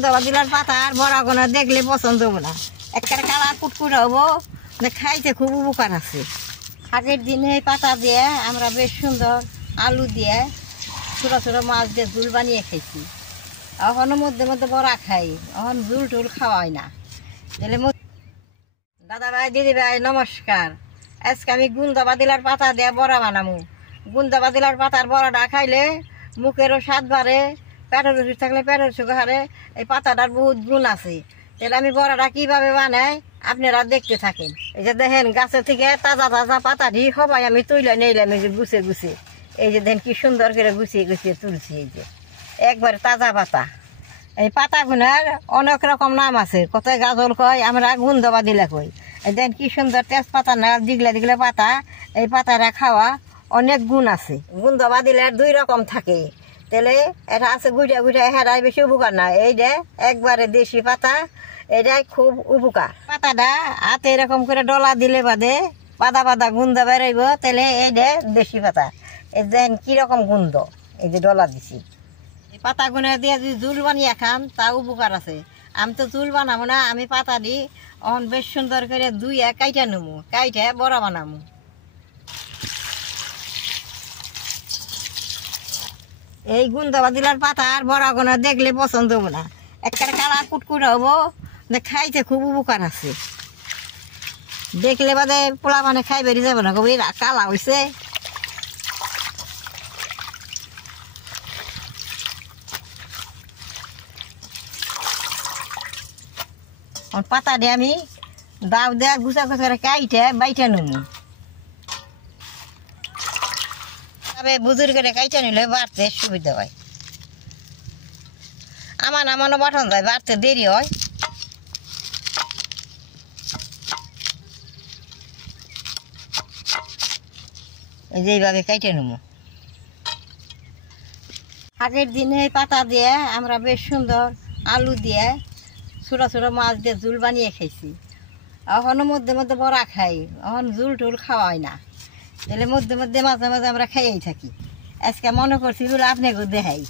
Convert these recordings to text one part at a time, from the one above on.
গুন্দবাদিলার পাতা আর বড় কোনো দেখলে পছন্দ হবো না। একটা কালার কুটকুট হবো, খাইতে খুব উপকার আছে। আগের দিনে এই পাতা দিয়ে আমরা বেশ সুন্দর আলু দিয়ে ছোটো ছোটো মাছ দিয়ে ঝুল বানিয়ে খেয়েছি। এখনও মধ্যে মধ্যে বড়া খাই, এখন ঝুল টুল খাওয়া হয় না। দাদা ভাই দিদি ভাই নমস্কার। আজকে আমি গুন্দবাদিলার পাতা দিয়ে বড়া বানাবো। গুন্দবাদিলার পাতার বড়াটা খাইলে মুখেরও স্বাদ বাড়ে, পেটের ওষুধ থাকলে পেটের সুখ হারে। এই পাতাটার বহুত গুণ আছে। তাহলে আমি বড়াটা কীভাবে বানাই আপনারা দেখতে থাকেন। এই যে দেখেন গাছের থেকে তাজা তাজা পাতা দিয়ে সবাই আমি তুলে নিলাম, এই যে গুছিয়ে গুছিয়ে। এই যে দেখেন কি সুন্দর করে গুছিয়ে গুছিয়ে তুলছি। এই যে একবারে তাজা পাতা। এই পাতাগুলোর অনেক রকম নাম আছে, কোথায় গাজল কয়, আমরা গুন্দবাদিলা কই। এই দেখেন কি সুন্দর তেজপাতা না, দিগলা দিগলা পাতা। এই পাতাটা খাওয়া অনেক গুণ আছে। গুন্দবাদিলার দুই রকম থাকে। তাহলে এটা আছে গুড়া গুড়া, হেরাই বেশি উপকার না। এইটা একবারে দেশি পাতা, এটাই খুব উপকার। পাতাটা হাতে এরকম করে ডলা দিলে বাদে পাতা পাতা গুন্দ বেরোইব। তাহলে এইটা দেশি পাতা। এই দেখেন কিরকম গুন্দ, এই যে ডলা দিছি। এই পাতাগুলো দিয়ে যদি ঝুল বানিয়ে খান তা উপকার আছে। আমি তো ঝুল বানাবো না, আমি পাতা দিই অন বেশ সুন্দর করে ধুইয়া কাইটা নেবো, কাইটে বড়া বানাবো। এই গুন্দবাদিলার পাতা আর বড়া কোনো দেখলে পছন্দ হবো না। একটা কালার কুটকুট হবো, খাইতে খুব উপকার আছে। দেখলে বাদে পোলা মানে খাই বেরিয়ে যাবো না, কবি কালা হয়েছে। পাতা দিয়ে আমি দাও দেয়া গুছা গুছা করে কাইটে বাইটে নেবো। তবে বুজুর করে কাইটে নিলে বাড়তে সুবিধা হয়। আমানও বাটন যায়, বাড়তে দেরি হয়। এই যে এইভাবে কাইটে নেবো। আগের দিনে পাতা দিয়ে আমরা বেশ সুন্দর আলু দিয়ে ছোটো ছোটো মাছ দিয়ে ঝুল বানিয়ে খাইছি। এখনও মধ্যে মধ্যে বড়া খাই, এখন ঝুল টুল খাওয়া হয় না। তাহলে মধ্যে মধ্যে মাঝে মাঝে আমরা খাইয়েই থাকি। আজকে মনে করছি বলে আপনাকে দেখাই।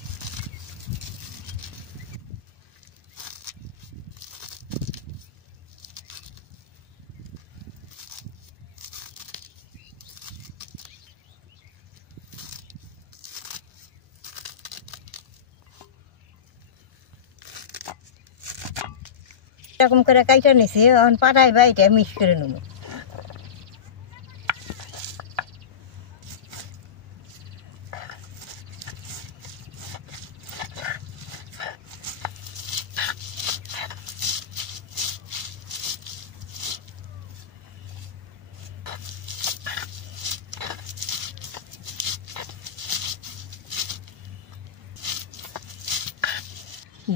এরকম করে কাইটা নিছি, এখন পাটায় বাইটা মিক্স করে নেব।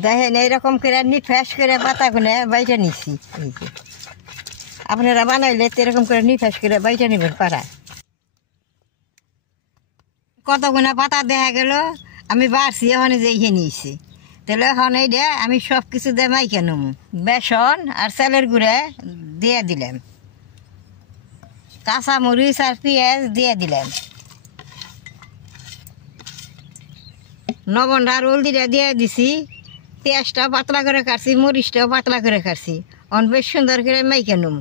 দেখেন এইরকম করে নিফাস করে পাতাগুলো বাইটা নিছি। এই যে আপনারা বানাইলে এরকম করে নিফাস করে বাইটা নেবেন পাড়ায়। কতগুলো পাতা দেখা গেল আমি বাড়ছি, ওখানে যে ইয়ে নিয়েছি। তাহলে এখন এইটা আমি সব কিছু দিয়ে মাইকে নেব। বেসন আর চালের গুঁড়া দিয়ে দিলাম, কাঁচা মরিচ আর পেঁয়াজ দিয়ে দিলাম, লবণ আর হলদিটা দিয়ে দিছি। পেঁয়াজটাও পাতলা করে কাটছি, মরিচটাও পাতলা করে কাটছি। অন বেশ সুন্দর করে মাইকে নেব।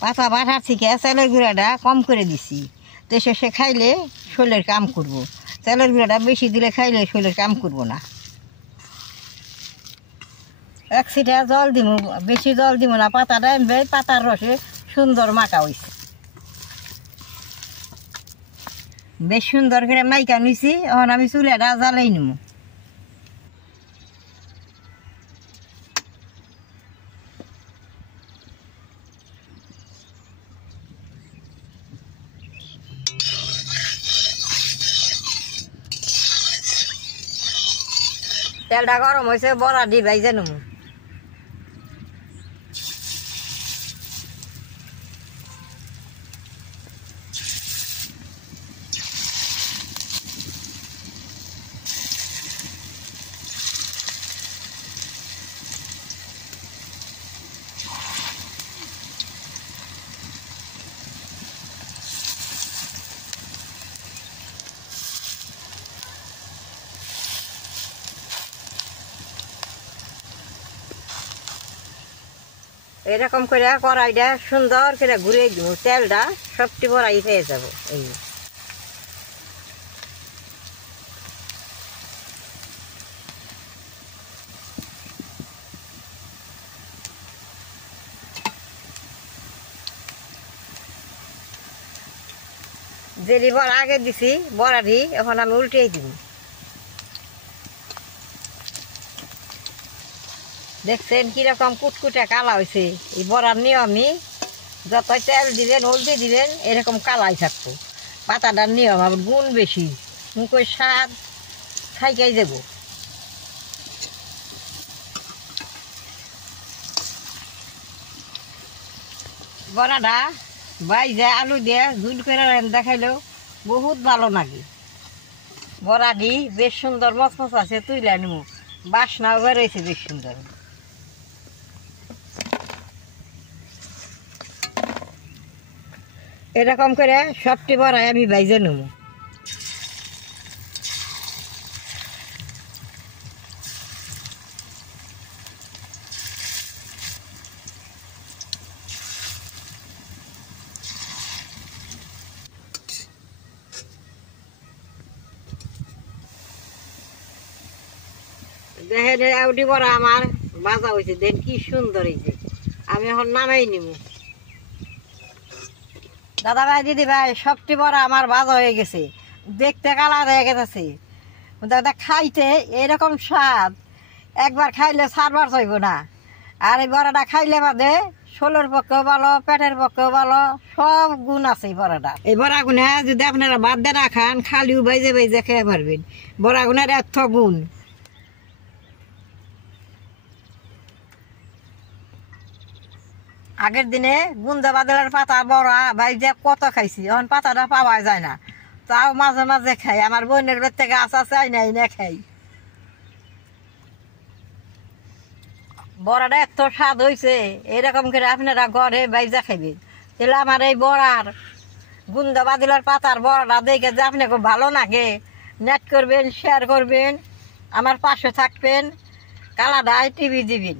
পাতা বাটার থেকে চালের গুঁড়াটা কম করে দিছি। তো সে খাইলে শরীরের কাম করব। চালের গুঁড়াটা বেশি দিলে খাইলে শরীরের কাম করব না। এক সিটা জল দিব, বেশি জল দিব না। পাতাটা পাতার রসে সুন্দর মাখা হয়েছে। বেশ সুন্দর করে মাইকা নিছি। এখন আমি চুলাটা জ্বালাই নেব। তেলটা গরম হয়েছে, বড়া দি ভাইজে নেব। এরকম করে কড়াইটা সুন্দর করে ঘুরিয়ে দিব, তেলটা সবটি বড়াই পেয়ে যাব। এই যেটি বড়া আগে দিছি বড়াটি এখন আমি উল্টিয়ে দিব। দেখছেন কিরকম কুটকুটে কালা হয়েছে। এই বড়ার নিয়মই যত তেল দিবেন হলদি দিবেন এরকম কালাই থাকবো। পাতাটার নিয়ম আবার গুণ বেশি, মুখের স্বাদ খাইকাই যাব। বড়াটা বাইজে আলু দিয়ে ঝুল করে দেখাইলেও বহুত ভালো লাগে। বড়াটি বেশ সুন্দর মচমচ আছে, তুইলে নিব, বাসনাও বেরোয়েছে বেশ সুন্দর। এরকম করে সবটি বড়াই আমি বাইজে নেব। দেখেন আউটি বড়া আমার ভাজা হয়েছে, দেন কি সুন্দর হয়েছে। আমি এখন নামাই নিব। দাদা ভাই দিদি ভাই সবটি বড়া আমার ভাজা হয়ে গেছে, দেখতে কালার হয়ে গেছে। দাদা খাইতে এরকম স্বাদ, একবার খাইলে সারবার চাইব না। আর এই বড়াটা খাইলে বাদে শোলের পক্ষেও ভালো, পেটের পক্ষেও ভালো, সব গুণ আছে এই বড়াটা। এই বড়া গুণে যদি আপনারা বাদ দিয়ে না খান, খালিও বাইজে বাইজে খেয়ে পারবেন। বড়া গুণের এত গুণ। আগের দিনে গুন্দা বাদলার পাতা বড়া বাইজে কত খাইছি, এখন পাতাটা পাওয়া যায় না, তাও মাঝে মাঝে খাই। আমার বোনের বের থেকে গাছ আছে, আইনা আইনা খাই। বড়াটা এত স্বাদ হয়েছে, এরকম করে আপনারা ঘরে বাইজা খাইবেন। তাহলে আমার এই বড়ার গুন্দা বাদলার পাতার বড়াটা দেখে যে আপনাকে ভালো লাগে, নেট করবেন, শেয়ার করবেন, আমার পাশে থাকবেন, কালাডায় টিভি দিবেন।